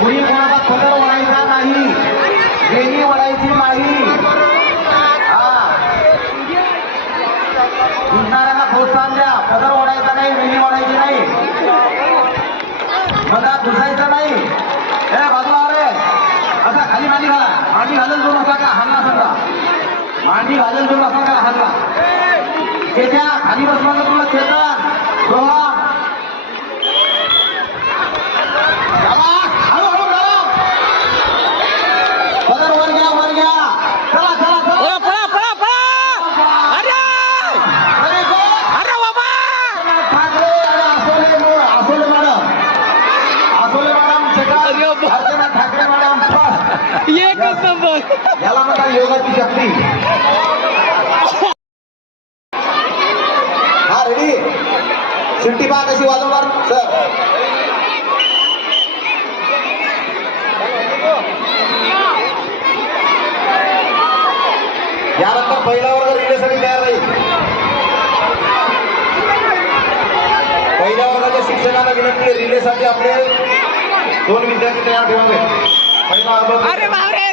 कुणी कोणाचा पदर ओढायचा नाही, वेणी ओढायची नाही. उठणाऱ्यांना प्रोत्साहन द्या. पदर ओढायचा नाही, वेणी ओढायची नाही, मधात घुसायचं नाही. हे बाजूला रे, असा खाली मांडी घाला. मांडी घालून दोन असा का हल्ला समजा, मांडी घालून दोन असा का हल्ला. त्याच्या खाली बसवायला तुला चेतन सोहम हळूहळू करा. पदर वर घ्या, वर घ्या. चला चला चला. पळा पळा पळा. अरे अरे बाबा. ठाकरे आणि Asole madam, Asole madam second, Archana Thackeray madam first. एकच नंबर. याला म्हणतात योगाची शक्ती. हा रेडी. शिट्टी पहा कशी वाजवणार सर. यानंतर पहिला वर्ग रिलेसाठी तयार राहील. पहिल्या वर्गाच्या शिक्षकांना विनंती, रिलेसाठी आपले 2 विद्यार्थी तयार ठेवावे. पहिला वर्ग अरे बापरे.